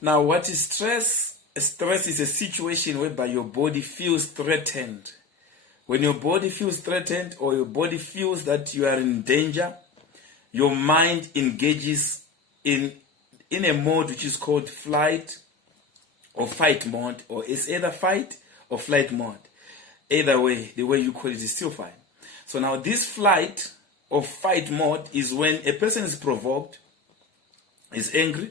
Now, what is stress? Stress is a situation whereby your body feels threatened. When your body feels threatened or your body feels that you are in danger, your mind engages in a mode which is called flight or fight mode, or it's either fight or flight mode. Either way, the way you call it is still fine. So now this flight or fight mode is when a person is provoked, is angry,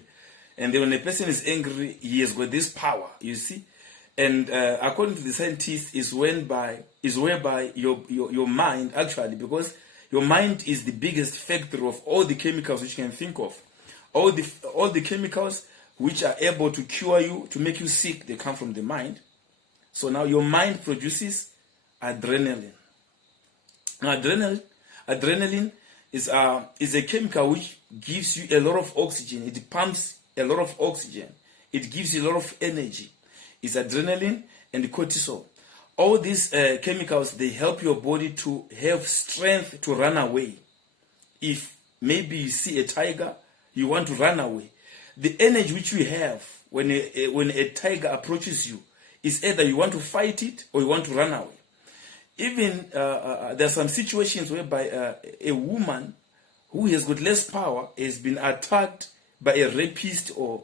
and then when a person is angry, he has got this power, you see. And according to the scientists, is whereby your mind actually, because your mind is the biggest factor of all the chemicals which you can think of. All the chemicals which are able to cure you, to make you sick, they come from the mind. So now your mind produces adrenaline. Now adrenaline is a chemical which gives you a lot of oxygen. It pumps a lot of oxygen. It gives you a lot of energy. It's adrenaline and cortisol. All these chemicals, they help your body to have strength to run away. If maybe you see a tiger, you want to run away. The energy which you have when a tiger approaches you is either you want to fight it or you want to run away. Even there are some situations whereby a woman who has got less power has been attacked by a rapist or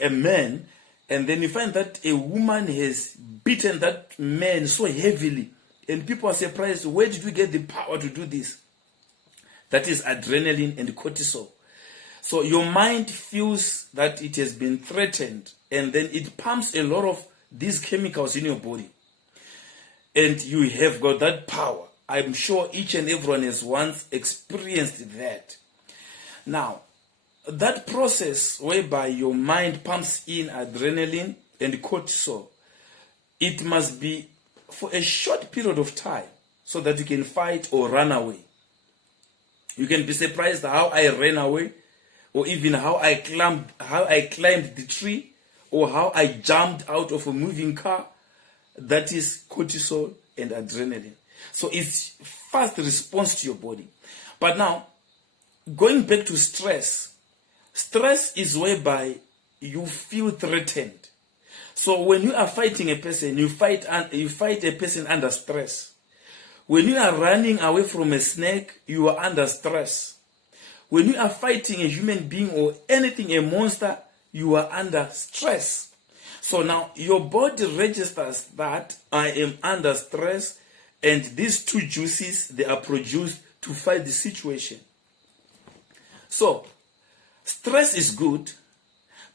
a man, and then you find that a woman has beaten that man so heavily, and people are surprised, where did you get the power to do this? That is adrenaline and cortisol. So your mind feels that it has been threatened, and then it pumps a lot of these chemicals in your body. And you have got that power. I'm sure each and everyone has once experienced that. Now, that process whereby your mind pumps in adrenaline and cortisol, it must be for a short period of time so that you can fight or run away. You can be surprised how I ran away, or even how I climbed the tree, or how I jumped out of a moving car. That is cortisol and adrenaline. So it's fast response to your body. But now, going back to stress, stress is whereby you feel threatened. So when you are fighting a person, you fight a person under stress. When you are running away from a snake, you are under stress. When you are fighting a human being or anything, a monster, you are under stress. So now your body registers that I am under stress, and these two juices, they are produced to fight the situation. So stress is good,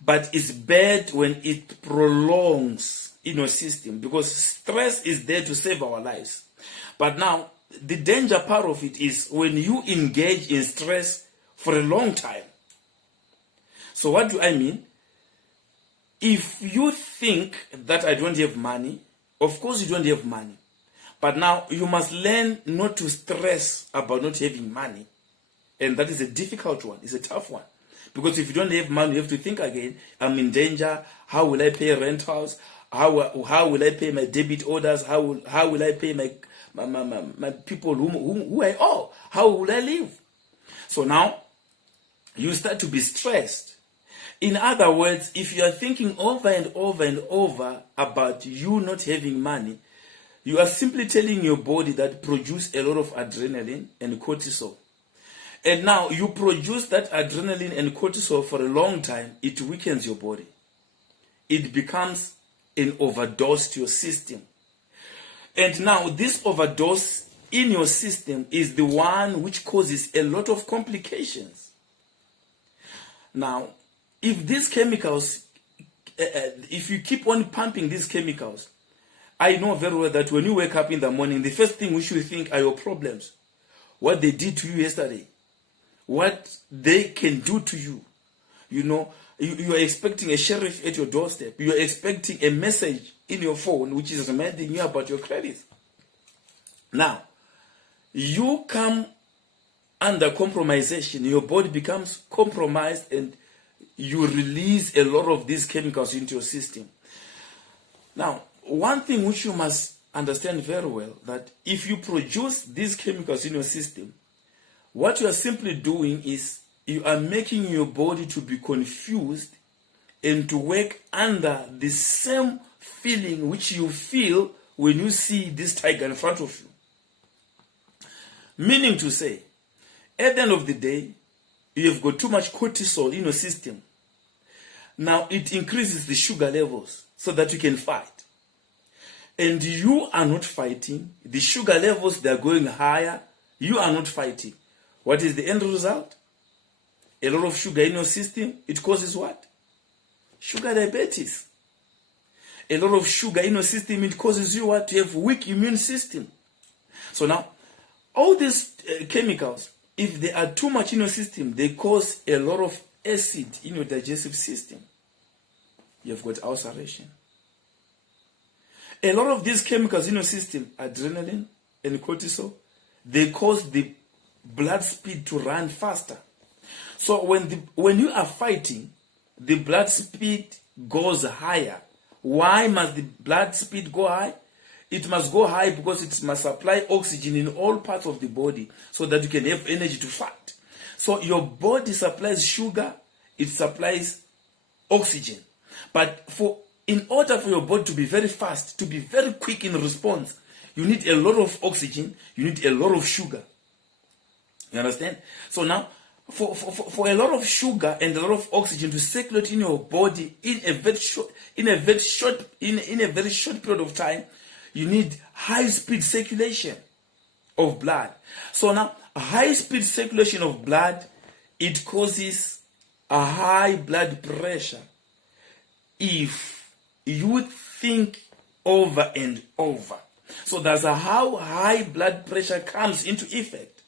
but it's bad when it prolongs in your system, because stress is there to save our lives. But now the danger part of it is when you engage in stress for a long time. So what do I mean? If you think that I don't have money, of course you don't have money. But now you must learn not to stress about not having money. And that is a difficult one. It's a tough one. Because if you don't have money, you have to think again. I'm in danger. How will I pay rentals? How will I pay my debit orders? How will I pay my people who I owe? How will I live? So now you start to be stressed. In other words, if you are thinking over and over and over about you not having money, you are simply telling your body that produce a lot of adrenaline and cortisol. And now you produce that adrenaline and cortisol for a long time, it weakens your body. It becomes an overdose to your system. And now this overdose in your system is the one which causes a lot of complications. Now, if these chemicals, if you keep on pumping these chemicals, I know very well that when you wake up in the morning, the first thing which you think are your problems. What they did to you yesterday. What they can do to you. You know, you are expecting a sheriff at your doorstep. You are expecting a message in your phone which is reminding you about your credit. Now, you come under compromisation. Your body becomes compromised and you release a lot of these chemicals into your system. Now, one thing which you must understand very well, that if you produce these chemicals in your system, what you are simply doing is you are making your body to be confused and to work under the same feeling which you feel when you see this tiger in front of you. Meaning to say, at the end of the day, you have got too much cortisol in your system. Now it increases the sugar levels so that you can fight. And you are not fighting. The sugar levels, they are going higher. You are not fighting. What is the end result? A lot of sugar in your system. It causes what? Sugar diabetes. A lot of sugar in your system, it causes you what? To have weak immune system. So now, all these chemicals, if they are too much in your system, they cause a lot of acid in your digestive system. You've got ulceration. A lot of these chemicals in your system, adrenaline and cortisol, they cause the blood speed to run faster. So when you are fighting, the blood speed goes higher. Why must the blood speed go high? It must go high because it must supply oxygen in all parts of the body so that you can have energy to fight. So your body supplies sugar, it supplies oxygen. But in order for your body to be very fast, to be very quick in response, you need a lot of oxygen, you need a lot of sugar. You understand? So now, for a lot of sugar and a lot of oxygen to circulate in your body in a very short period of time, you need high speed circulation of blood. So now, a high speed circulation of blood, it causes a high blood pressure. If you think over and over. So that's how high blood pressure comes into effect.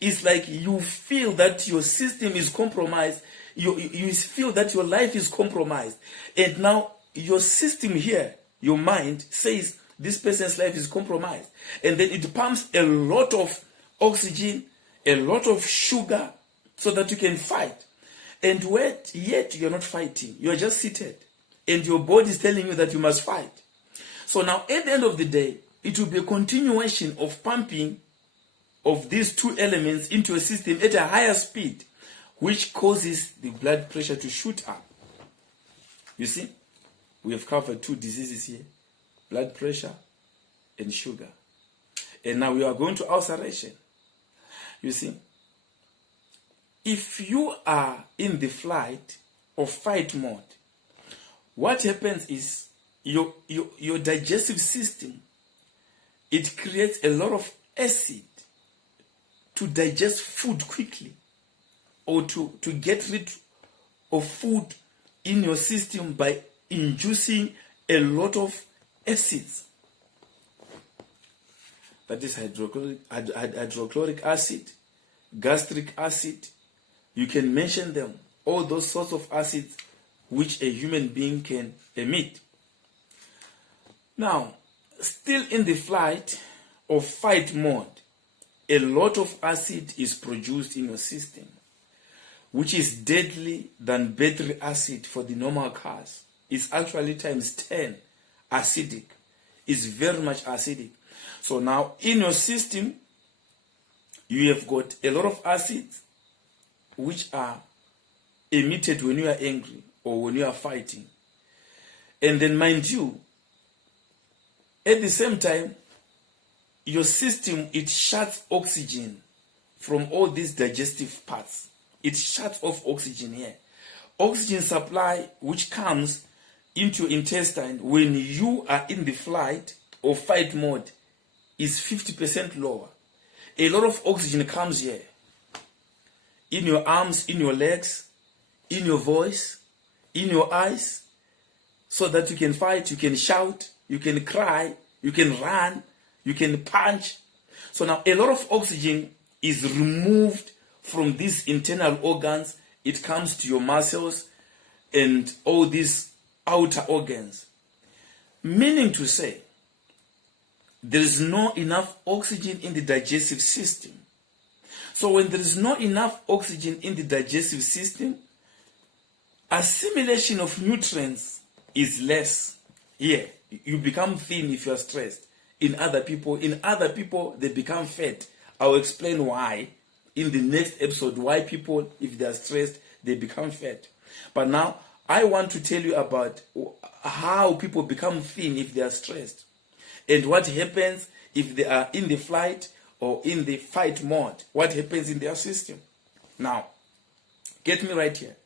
It's like you feel that your system is compromised. You feel that your life is compromised. And now your system here, your mind, says this person's life is compromised. And then it pumps a lot of oxygen, a lot of sugar, so that you can fight. And yet you're not fighting. You're just seated. And your body is telling you that you must fight. So now, at the end of the day, it will be a continuation of pumping of these two elements into a system at a higher speed, which causes the blood pressure to shoot up. You see, we have covered two diseases here, blood pressure and sugar. And now we are going to ulceration. You see, if you are in the flight or fight mode, what happens is your digestive system, it creates a lot of acid to digest food quickly, or to get rid of food in your system by inducing a lot of acids. That is hydrochloric acid, gastric acid. You can mention them, all those sorts of acids which a human being can emit. Now, still in the flight or fight mode, a lot of acid is produced in your system, which is deadly than battery acid for the normal cars. It's actually times 10 acidic. It's very much acidic. So now in your system, you have got a lot of acids which are emitted when you are angry or when you are fighting. And then mind you, at the same time, your system, it shuts oxygen from all these digestive parts. It shuts off oxygen here. Oxygen supply, which comes into your intestine when you are in the flight or fight mode, is 50% lower. A lot of oxygen comes here. In your arms, in your legs, in your voice, in your eyes, so that you can fight, you can shout, you can cry, you can run, you can punch. So now a lot of oxygen is removed from these internal organs. It comes to your muscles and all these outer organs. Meaning to say, there is not enough oxygen in the digestive system. So when there is not enough oxygen in the digestive system, assimilation of nutrients is less. Here, you become thin if you are stressed. In other people, they become fat. I'll explain why in the next episode, why people, if they are stressed, they become fat. But now, I want to tell you about how people become thin if they are stressed, and what happens if they are in the flight or in the fight mode. What happens in their system? Now, get me right here.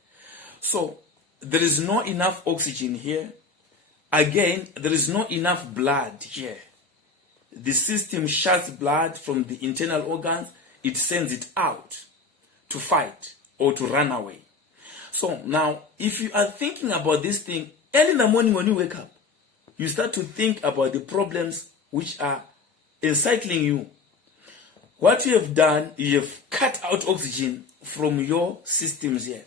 So, there is not enough oxygen here. Again, there is not enough blood here. The system shuts blood from the internal organs. It sends it out to fight or to run away. So now, if you are thinking about this thing, early in the morning when you wake up, you start to think about the problems which are encircling you. What you have done, you have cut out oxygen from your systems here.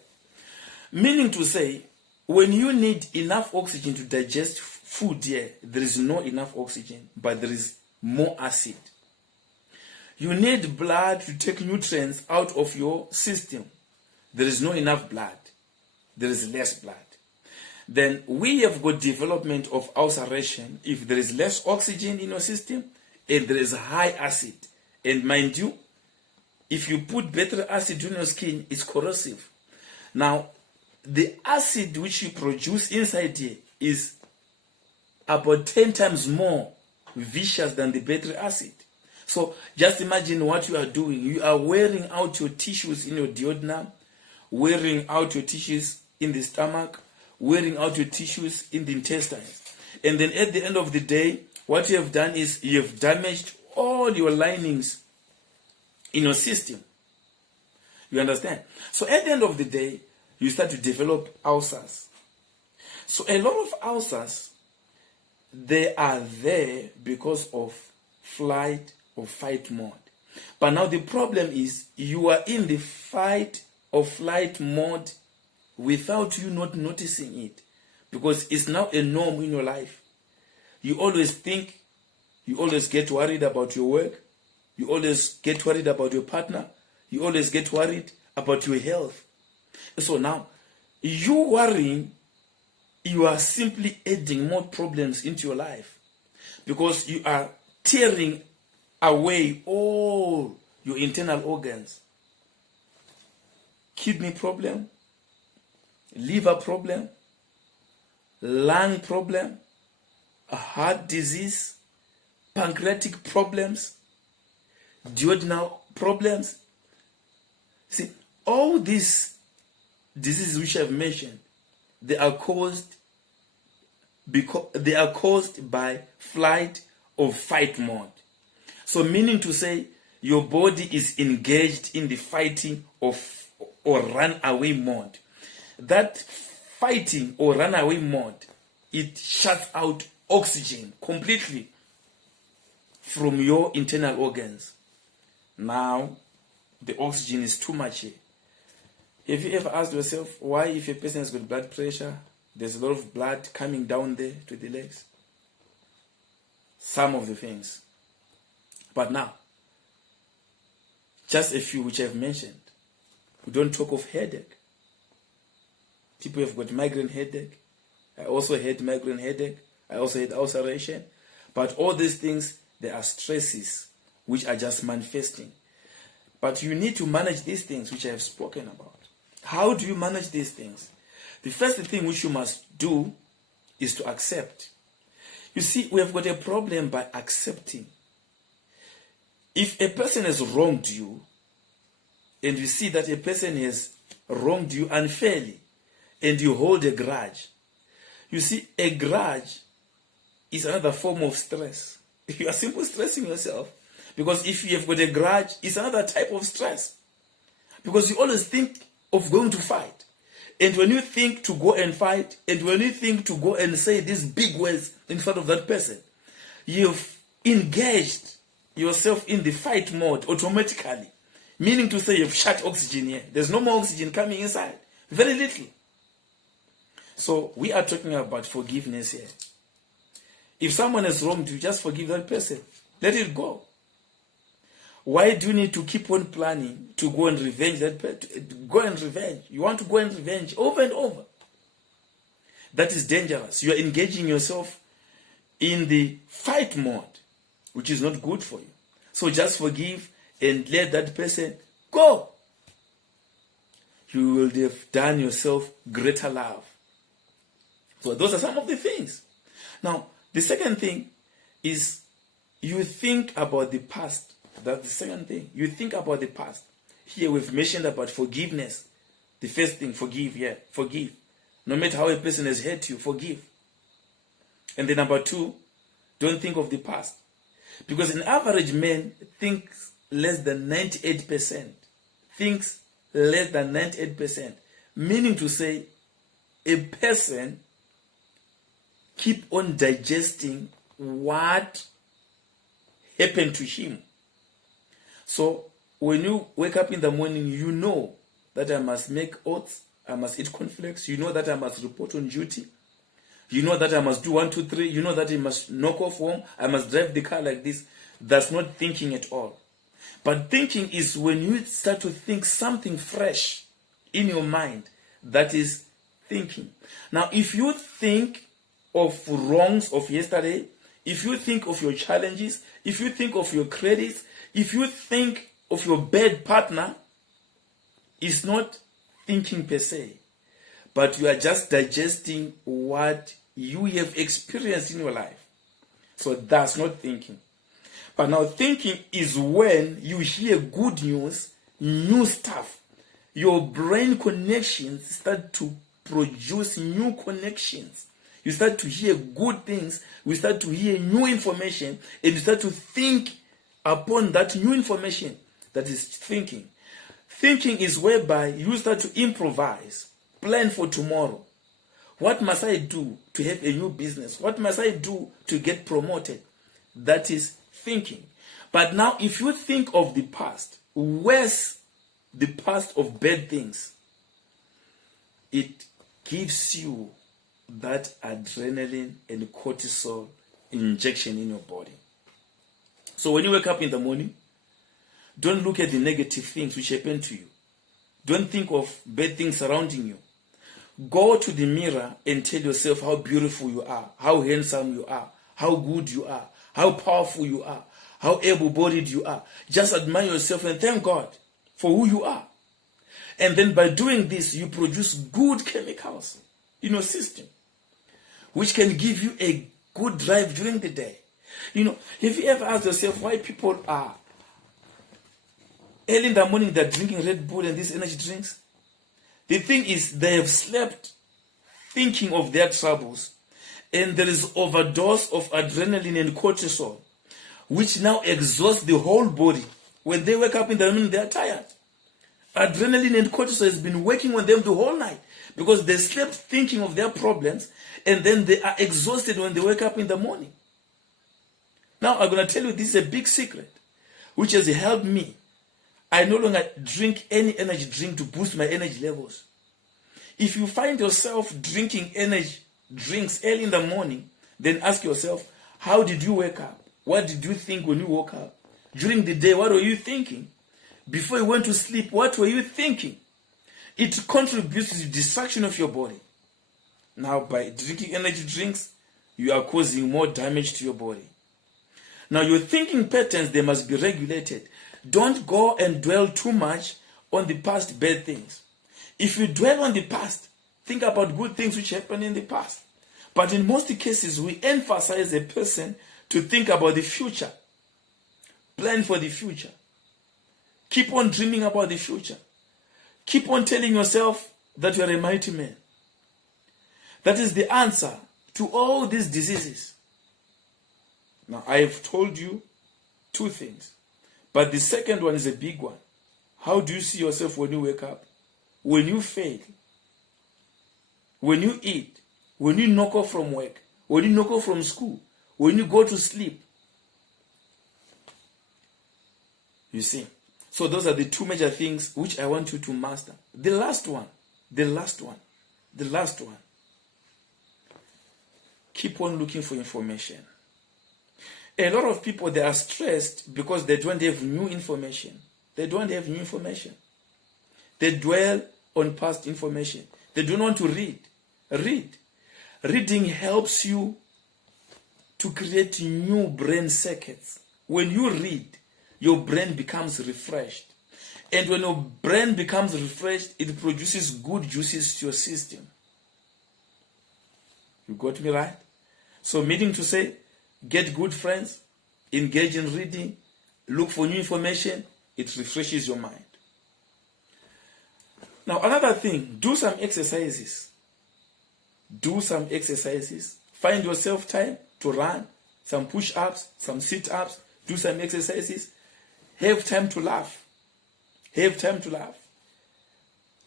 Meaning to say, when you need enough oxygen to digest food here, there is not enough oxygen, but there is more acid. You need blood to take nutrients out of your system. There is not enough blood. There is less blood. Then we have got development of ulceration if there is less oxygen in your system and there is high acid. And mind you, if you put better acid on your skin, it's corrosive. Now, the acid which you produce inside here is about 10 times more vicious than the battery acid. So just imagine what you are doing. You are wearing out your tissues in your duodenum, wearing out your tissues in the stomach, wearing out your tissues in the intestines. And then at the end of the day, what you have done is you have damaged all your linings in your system. You understand? So at the end of the day, you start to develop ulcers. So a lot of ulcers, they are there because of flight or fight mode. But now the problem is you are in the fight or flight mode without you not noticing it, because it's now a norm in your life. You always think, you always get worried about your work, you always get worried about your partner, you always get worried about your health. So now, you worrying, you are simply adding more problems into your life, because you are tearing away all your internal organs. Kidney problem, liver problem, lung problem, heart disease, pancreatic problems, duodenal problems. See, all these diseases which I've mentioned, they are caused by flight or fight mode. So meaning to say, your body is engaged in the fighting or run away mode. That fighting or run away mode, it shuts out oxygen completely from your internal organs. Now, the oxygen is too much here. Have you ever asked yourself why, if a person has got blood pressure, there's a lot of blood coming down there to the legs? Some of the things. But now, just a few which I've mentioned. We don't talk of headache. People have got migraine headache. I also had migraine headache. I also had ulceration. But all these things, they are stresses which are just manifesting. But you need to manage these things which I have spoken about. How do you manage these things? The first thing which you must do is to accept. You see, we have got a problem by accepting. If a person has wronged you, and you see that a person has wronged you unfairly, and you hold a grudge, you see, a grudge is another form of stress. You are simply stressing yourself, because if you have got a grudge, it's another type of stress. Because you always think of going to fight. And when you think to go and fight, and when you think to go and say these big words in front of that person, you've engaged yourself in the fight mode automatically. Meaning to say you've shut oxygen here. There's no more oxygen coming inside. Very little. So we are talking about forgiveness here. If someone has wronged you, just forgive that person. Let it go. Why do you need to keep on planning to go and revenge that person? Go and revenge. You want to go and revenge over and over. That is dangerous. You are engaging yourself in the fight mode, which is not good for you. So just forgive and let that person go. You will have done yourself greater love So those are some of the things. Now, the second thing is you think about the past. That's the second thing. You think about the past. Here we've mentioned about forgiveness. The first thing, forgive, forgive. No matter how a person has hurt you, forgive. And then number two, don't think of the past. Because an average man thinks less than 98%. Thinks less than 98%. Meaning to say, a person keep on digesting what happened to him. So when you wake up in the morning, you know that I must make oats, I must eat cornflakes, you know that I must report on duty, you know that I must do 1, 2, 3, you know that I must knock off home, I must drive the car like this. That's not thinking at all. But thinking is when you start to think something fresh in your mind. That is thinking. Now, if you think of wrongs of yesterday, if you think of your challenges, if you think of your credits, if you think of your bad partner, it's not thinking per se, but you are just digesting what you have experienced in your life. So that's not thinking. But now thinking is when you hear good news, new stuff. Your brain connections start to produce new connections. You start to hear good things, you start to hear new information, and you start to think upon that new information. That is thinking. Thinking is whereby you start to improvise, plan for tomorrow. What must I do to have a new business? What must I do to get promoted? That is thinking. But now if you think of the past, where's the past of bad things? It gives you that adrenaline and cortisol injection in your body. So when you wake up in the morning, don't look at the negative things which happen to you. Don't think of bad things surrounding you. Go to the mirror and tell yourself how beautiful you are, how handsome you are, how good you are, how powerful you are, how able-bodied you are. Just admire yourself and thank God for who you are. And then by doing this, you produce good chemicals in your system, which can give you a good drive during the day. You know, have you ever asked yourself why people are early in the morning they're drinking Red Bull and these energy drinks? The thing is, they have slept thinking of their troubles, and there is overdose of adrenaline and cortisol, which now exhausts the whole body. When they wake up in the morning, they are tired. Adrenaline and cortisol has been working on them the whole night because they slept thinking of their problems, and then they are exhausted when they wake up in the morning. Now, I'm going to tell you this is a big secret, which has helped me. I no longer drink any energy drink to boost my energy levels. If you find yourself drinking energy drinks early in the morning, then ask yourself, how did you wake up? What did you think when you woke up? During the day, what were you thinking? Before you went to sleep, what were you thinking? It contributes to the destruction of your body. Now, by drinking energy drinks, you are causing more damage to your body. Now, your thinking patterns, they must be regulated. Don't go and dwell too much on the past bad things. If you dwell on the past, think about good things which happened in the past. But in most cases, we emphasize a person to think about the future. Plan for the future. Keep on dreaming about the future. Keep on telling yourself that you are a mighty man. That is the answer to all these diseases. Now, I have told you two things. But the second one is a big one. How do you see yourself when you wake up? When you fail? When you eat? When you knock off from work? When you knock off from school? When you go to sleep? You see? So those are the two major things which I want you to master. The last one. Keep on looking for information. A lot of people, they are stressed because they don't have new information. They dwell on past information. They don't want to read. Reading helps you to create new brain circuits. When you read, your brain becomes refreshed. And when your brain becomes refreshed, it produces good juices to your system. You got me right? So meaning to say, get good friends, engage in reading, look for new information. It refreshes your mind. Now another thing, do some exercises. Do some exercises. Find yourself time to run, some push-ups, some sit-ups, do some exercises. Have time to laugh. Have time to laugh.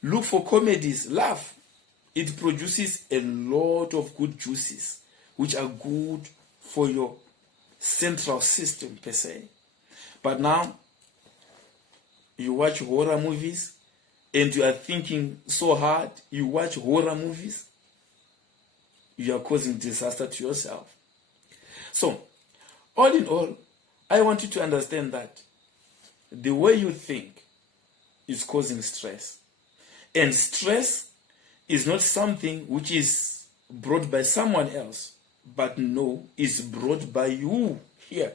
Look for comedies, laugh. It produces a lot of good juices, which are good for your central system per se. But now, you watch horror movies, and you are thinking so hard, you watch horror movies, you are causing disaster to yourself. So, all in all, I want you to understand that the way you think is causing stress. And stress is not something which is brought by someone else, but no, is brought by you here.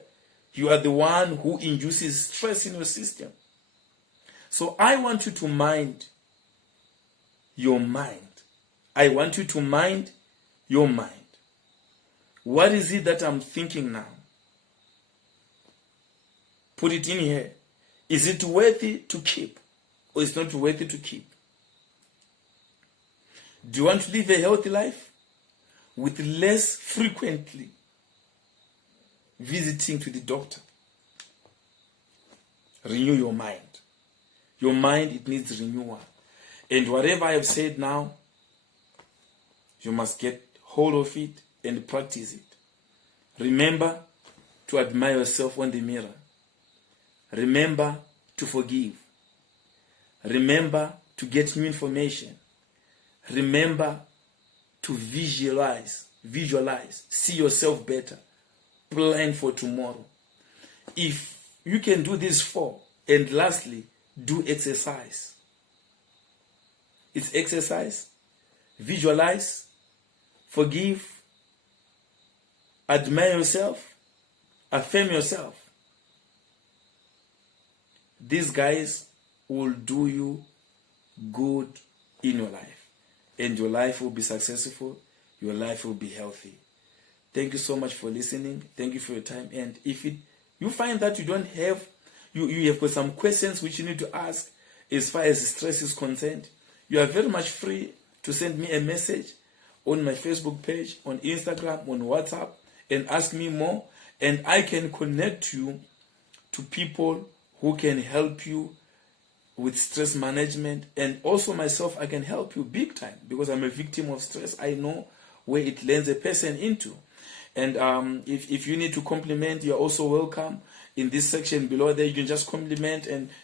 You are the one who induces stress in your system. So I want you to mind your mind. I want you to mind your mind. What is it that I'm thinking now? Put it in here. Is it worthy to keep, or is it not worthy to keep? Do you want to live a healthy life with less frequently visiting to the doctor? Renew your mind. Your mind, it needs renewal. And whatever I have said now, you must get hold of it and practice it. Remember to admire yourself on the mirror. Remember to forgive. Remember to get new information. Remember to visualize, see yourself better, plan for tomorrow. If you can do these four, and lastly, do exercise. It's exercise, visualize, forgive, admire yourself, affirm yourself. These guys will do you good in your life. And your life will be successful. Your life will be healthy. Thank you so much for listening. Thank you for your time. And if you find that you don't have, you have got some questions which you need to ask as far as stress is concerned, you are very much free to send me a message on my Facebook page, on Instagram, on WhatsApp, and ask me more. And I can connect you to people who can help you with stress management. And also myself, I can help you big time because I'm a victim of stress. I know where it lands a person into. And if you need to compliment, you're also welcome. In this section below there, you can just compliment and